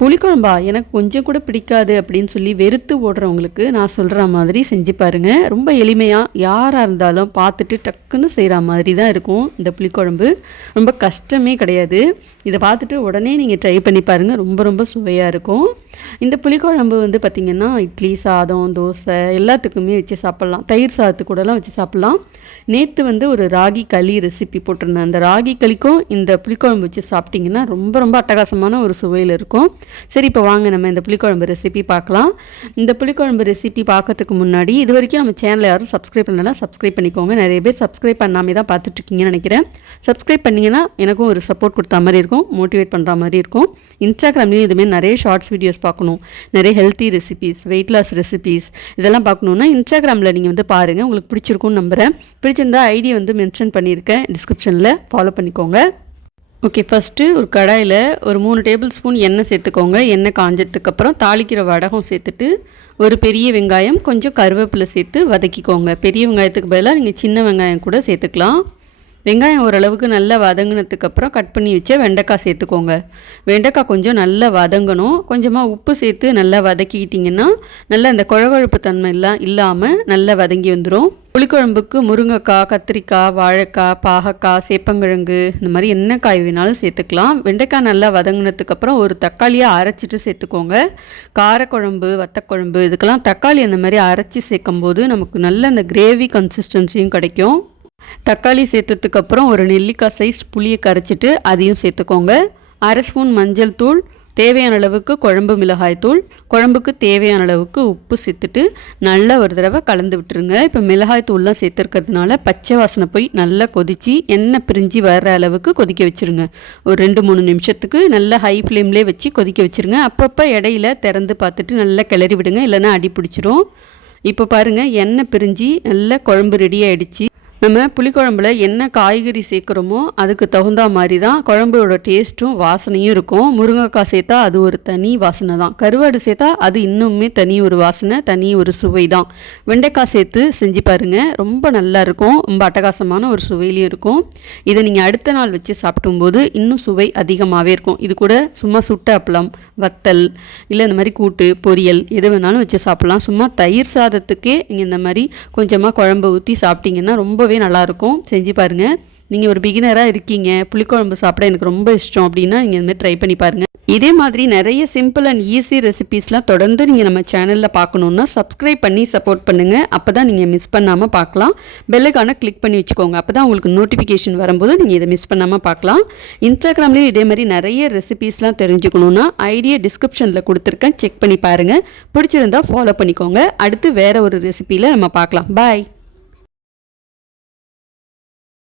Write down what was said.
புளிக்குழம்பா எனக்கு கொஞ்சம் கூட பிடிக்காது அப்படின்னு சொல்லி வெறுத்து ஓடுறவங்களுக்கு நான் சொல்கிற மாதிரி செஞ்சு பாருங்கள். ரொம்ப எளிமையாக யாராக இருந்தாலும் பார்த்துட்டு டக்குன்னு செய்கிற மாதிரி தான் இருக்கும் இந்த புளிக்குழம்பு. ரொம்ப கஷ்டமே கிடையாது. இதை பார்த்துட்டு உடனே நீங்கள் ட்ரை பண்ணி பாருங்கள். ரொம்ப ரொம்ப சுவையாக இருக்கும். இந்த புளிக்குழம்பு பார்த்திங்கன்னா இட்லி, சாதம், தோசை எல்லாத்துக்குமே வச்சு சாப்பிட்லாம். தயிர் சாதத்து கூடலாம் வச்சு சாப்பிட்லாம். நேற்று ஒரு ராகி களி ரெசிபி போட்டிருந்தேன். அந்த ராகி களிக்கும் இந்த புளிக்குழம்பு வச்சு சாப்பிட்டிங்கன்னா ரொம்ப ரொம்ப அட்டகாசமான ஒரு சுவையில் இருக்கும். சரி, இப்போ வாங்க நம்ம இந்த புளிக்குழம்பு ரெசிபி பார்க்கலாம். இந்த புளிக்குழம்பு ரெசிபி பார்க்கறதுக்கு முன்னாடி இது வரைக்கும் நம்ம சேனலை யாரும் சப்ஸ்கிரைப் பண்ணலாம், சப்ஸ்கிரைப் பண்ணிக்கோங்க. நிறைய பேர் சப்ஸ்கிரைப் பண்ணாமே தான் பார்த்துட்ருக்கீங்கன்னு நினைக்கிறேன். சப்ஸ்கிரைப் பண்ணிங்கன்னா எனக்கும் ஒரு சப்போர்ட் கொடுத்த மாதிரி இருக்கும், மோட்டிவேட் பண்ணுற மாதிரி இருக்கும். இன்ஸ்டாகிராம்லேயும் இதுமாரி நிறைய ஷார்ட்ஸ் வீடியோஸ் பார்க்கணும், நிறைய healthy recipes, weight loss recipes இதெல்லாம் பார்க்கணுன்னா இன்ஸ்டாகிராமில் நீங்கள் பாருங்கள். உங்களுக்கு பிடிச்சிருக்கும்னு நம்புகிறேன். பிடிச்சிருந்தா ஐடி மென்ஷன் பண்ணியிருக்கேன் டிஸ்கிரிப்ஷனில், ஃபாலோ பண்ணிக்கோங்க. ஓகே, ஃபஸ்ட்டு ஒரு கடாயில் ஒரு 3 டேபிள் ஸ்பூன் எண்ணெய் சேர்த்துக்கோங்க. எண்ணெய் காஞ்சதுக்கப்புறம் தாளிக்கிற வடகம் சேர்த்துட்டு ஒரு பெரிய வெங்காயம், கொஞ்சம் கருவேப்பிலை சேர்த்து வதக்கிக்கோங்க. பெரிய வெங்காயத்துக்கு பதிலாக நீங்கள் சின்ன வெங்காயம் கூட சேர்த்துக்கலாம். வெங்காயம் ஓரளவுக்கு நல்லா வதங்கினதுக்கப்புறம் கட் பண்ணி வச்ச வெண்டைக்காய் சேர்த்துக்கோங்க. வெண்டைக்காய் கொஞ்சம் நல்லா வதங்கணும். கொஞ்சமாக உப்பு சேர்த்து நல்லா வதக்கிக்கிட்டிங்கன்னா நல்லா இந்த குழகுழப்பு தன்மை எல்லாம் இல்லாமல் நல்லா வதங்கி வந்துடும். புளிக்குழம்புக்கு முருங்கைக்காய், கத்திரிக்காய், வாழைக்காய், பாகக்காய், சேப்பங்கிழங்கு இந்த மாதிரி என்ன காய் வேணாலும் சேர்த்துக்கலாம். வெண்டைக்காய் நல்லா வதங்கினதுக்கப்புறம் ஒரு தக்காளியை அரைச்சிட்டு சேர்த்துக்கோங்க. காரக்குழம்பு, வத்தக்குழம்பு இதுக்கெல்லாம் தக்காளி அந்த மாதிரி அரைச்சி சேர்க்கும் போது நமக்கு நல்ல அந்த கிரேவி கன்சிஸ்டன்சியும் கிடைக்கும். தக்காளி சேர்த்ததுக்கப்புறம் ஒரு நெல்லிக்காய் சைஸ் புளியை கரைச்சிட்டு அதையும் சேர்த்துக்கோங்க. 1/2 ஸ்பூன் மஞ்சள் தூள், தேவையான அளவுக்கு குழம்பு மிளகாய் தூள், குழம்புக்கு தேவையான அளவுக்கு உப்பு சேர்த்துட்டு நல்லா ஒரு தடவை கலந்து விட்டுருங்க. இப்போ மிளகாய் தூள்லாம் சேர்த்துருக்கிறதுனால பச்சை வாசனை போய் நல்லா கொதித்து எண்ணெய் பிரிஞ்சு வர்ற அளவுக்கு கொதிக்க வச்சுருங்க. ஒரு 2-3 நிமிஷத்துக்கு நல்லா ஹை ஃப்ளேம்லேயே வச்சு கொதிக்க வச்சுருங்க. அப்பப்போ இடையில திறந்து பார்த்துட்டு நல்லா கிளறி விடுங்க, இல்லைன்னா அடி பிடிச்சிரும். இப்போ பாருங்கள், எண்ணெய் பிரிஞ்சு நல்லா குழம்பு ரெடி ஆகிடுச்சு. நம்ம புளிக்குழம்புல என்ன காய்கறி சேர்க்குறோமோ அதுக்கு தகுந்த மாதிரி தான் குழம்போட டேஸ்ட்டும் வாசனையும் இருக்கும். முருங்கைக்காய் சேர்த்தா அது ஒரு தனி வாசனை தான். கருவாடு சேர்த்தா அது இன்னுமே தனி ஒரு வாசனை, தனி ஒரு சுவை தான். வெண்டைக்காய் சேர்த்து செஞ்சு பாருங்கள், ரொம்ப நல்லா இருக்கும். ரொம்ப அட்டகாசமான ஒரு சுவையிலையும் இருக்கும். இதை நீங்கள் அடுத்த நாள் வச்சு சாப்பிடும்போது இன்னும் சுவை அதிகமாகவே இருக்கும். இது கூட சும்மா சுட்ட அப்பளம், வத்தல், இல்லை இந்த மாதிரி கூட்டு, பொரியல் எது வேணாலும் வச்சு சாப்பிட்லாம். சும்மா தயிர் சாதத்துக்கே நீங்கள் இந்த மாதிரி கொஞ்சமாக குழம்பு ஊற்றி சாப்பிட்டிங்கன்னா ரொம்ப நல்லாயிருக்கும். செஞ்சு பாருங்கள். நீங்கள் ஒரு பிகினராக இருக்கீங்க, புளிக்குழம்பு சாப்பிட எனக்கு ரொம்ப இஷ்டம் அப்படின்னா நீங்கள் இந்த மாதிரி ட்ரை பண்ணி பாருங்கள். இதே மாதிரி நிறைய சிம்பிள் அண்ட் ஈஸி ரெசிபீஸ்லாம் தொடர்ந்து நீங்கள் நம்ம சேனலில் பார்க்கணுன்னா சப்ஸ்கிரைப் பண்ணி சப்போர்ட் பண்ணுங்கள். அப்போ தான் நீங்கள் மிஸ் பண்ணாமல் பார்க்கலாம். பெல்லுக்கான கிளிக் பண்ணி வச்சுக்கோங்க. அப்போ தான் உங்களுக்கு நோட்டிஃபிகேஷன் வரும்போது நீங்கள் இதை மிஸ் பண்ணாமல் பார்க்கலாம். இன்ஸ்டாகிராம்லேயும் இதே மாதிரி நிறைய ரெசிபீஸ்லாம் தெரிஞ்சுக்கணுன்னா ஐடியை டிஸ்கிரிப்ஷனில் கொடுத்துருக்கேன், செக் பண்ணி பாருங்கள். பிடிச்சிருந்தா ஃபாலோ பண்ணிக்கோங்க. அடுத்து வேறு ஒரு ரெசிபியில் நம்ம பார்க்கலாம். பாய்.